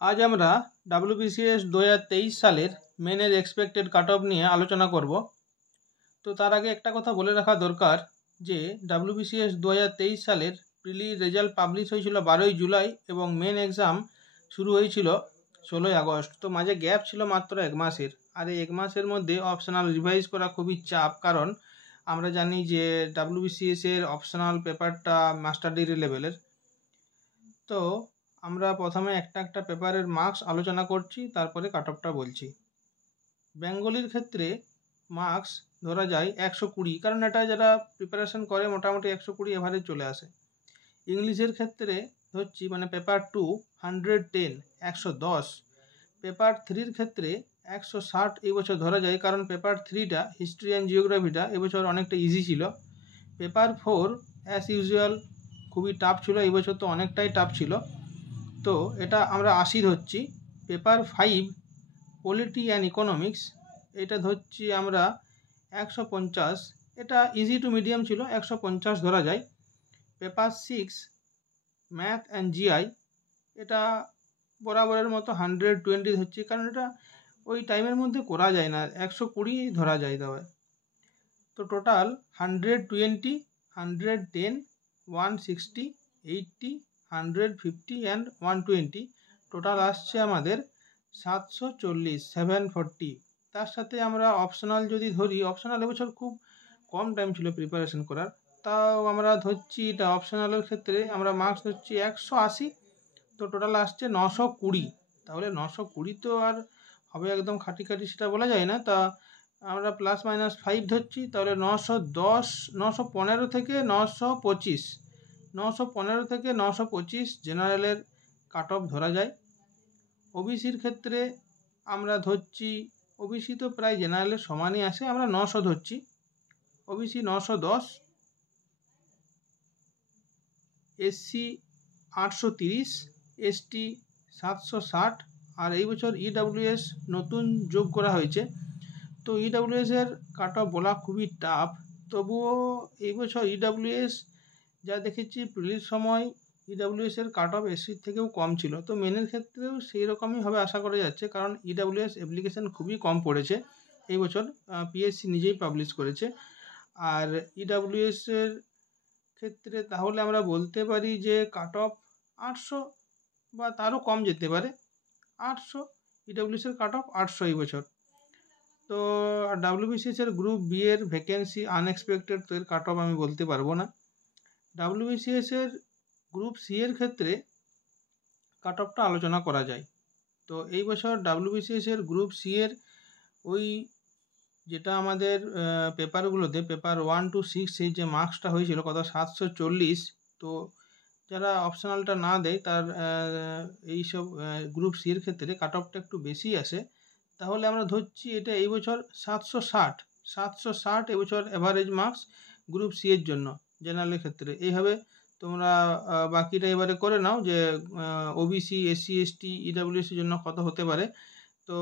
आज আমরা WBCS 2023 সালের মেনের এক্সপেক্টেড কাট অফ নিয়ে আলোচনা করব। তো তার আগে একটা কথা বলে রাখা দরকার যে WBCS 2023 সালের প্রিলি রেজাল্ট পাবলিশ হয়েছিল 12ই জুলাই এবং মেন এক্সাম শুরু হয়েছিল 16ই আগস্ট। তো মাঝে গ্যাপ ছিল মাত্র এক মাসের। আর এই এক মাসের মধ্যে অপশনাল রিভাইজ করা খুবই চাপ, কারণ আমরা জানি যে WBCS এর অপশনাল পেপারটা মাস্টার ডিগ্রি লেভেলের। তো আমরা প্রথমে একটা একটা পেপারের মার্কস আলোচনা করছি, তারপরে কাট অফটা বলছি। বেঙ্গলির ক্ষেত্রে মার্কস ধরা যায় 120, কারণ এটা যারা প্রিপারেশন করে মোটামুটি 120 এভারেজ চলে আসে। ইংলিশের ক্ষেত্রে ধরছি মানে পেপার 2 110 110। পেপার 3-র ক্ষেত্রে 160 এই বছর ধরা যায়, কারণ পেপার 3টা হিস্ট্রি অ্যান্ড জিওগ্রাফিটা এবছর অনেকটা ইজি ছিল। পেপার 4 অ্যাজ ইউজুয়াল খুবই টাফ ছিল, এই বছর তো অনেকটাই টাফ ছিল, তো এটা আমরা 80 ধরছি। পেপার 5 পলিটি অ্যান্ড ইকোনমিক্স, এটা ধরছি আমরা 150, এটা ইজি টু মিডিয়াম ছিল, 150 ধরা যায়। পেপার 6 ম্যাথ অ্যান্ড জিআই, এটা বরাবরের মতো 120 ধরছি, কারণ এটা ওই টাইমের মধ্যে করা যায় না, 120 ধরা যায় তবে। তো টোটাল 120 110 160 80 150 অ্যান্ড 120, টোটাল আসছে আমাদের 740 740। তার সাথে আমরা অপশনাল যদি ধরি, অপশনাল এবছর খুব কম টাইম ছিল প্রিপারেশন করার, তাও আমরা ধরছি এটা অপশনালের ক্ষেত্রে আমরা মার্কস ধরছি 180, তো টোটাল আসছে 920। তাহলে 920 তো আর হবে একদম খাঁটি সেটা বলা যায় না, তা আমরা +-5 ধরছি, তাহলে 910 915 থেকে 925, 915 থেকে 925 জেনারেলের কাট অফ ধরা যায়। ওবিসির ক্ষেত্রে আমরা ধরছি, ওবিসি তো প্রায় জেনারেলের সমানই আসে, আমরা 900 ধরছি। ওবিসি 910, এসসি 830, এসটি 760, আর এই বছর ইডাব্লিউএস নতুন যোগ করা হয়েছে। তো ইডাব্লিউএস এর কাট অফ বলা খুবই টাফ, তবুও এই বছর ইডাব্লিউএস যা দেখেছি প্রিলির সময় ইডাব্লিউএস এর কাট অফ এসসির থেকেও কম ছিল, তো মেনের ক্ষেত্রেও সেই রকমই হবে আশা করা যাচ্ছে, কারণ ইডাব্লিউএস অ্যাপ্লিকেশন খুবই কম পড়েছে এই বছর, পিএসসি নিজেই পাবলিশ করেছে। আর ইডাব্লিউএস এর ক্ষেত্রে তাহলে আমরা বলতে পারি যে কাট অফ 800 বা তারও কম যেতে পারে, 800, ইডাব্লিউএস এর কাট অফ 800 এই বছর। তো WBCS এর গ্রুপ বি এর ভ্যাকেন্সি আনএক্সপেক্টেড, তো এর কাট অফ আমি বলতে পারবো না। WBCS এর গ্রুপ সি এর ক্ষেত্রে কাট অফটা আলোচনা করা যায়। তো এই বছর WBCS এর গ্রুপ সি এর ওই যেটা আমাদের পেপারগুলোতে পেপার 1 to 6 এই যে মার্কসটা হয়েছিল কত 740, তো যারা অপশনালটা না দেয় তার এইসব গ্রুপ সি এর ক্ষেত্রে কাট অফটা একটু বেশি আসে। তাহলে আমরা ধরছি এটা এই বছর 760 এবছর অ্যাভারেজ মার্কস গ্রুপ সি এর জন্য জেনারেলের ক্ষেত্রে। এইভাবে তোমরা বাকিটা এবারে করে নাও যে ওবিসি এসসি এসটি ইডাব্লিউএস এর জন্য কত হতে পারে। তো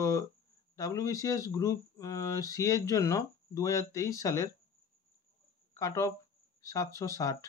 WBCS গ্রুপ সি এর জন্য 2023 সালের কাট অফ 760।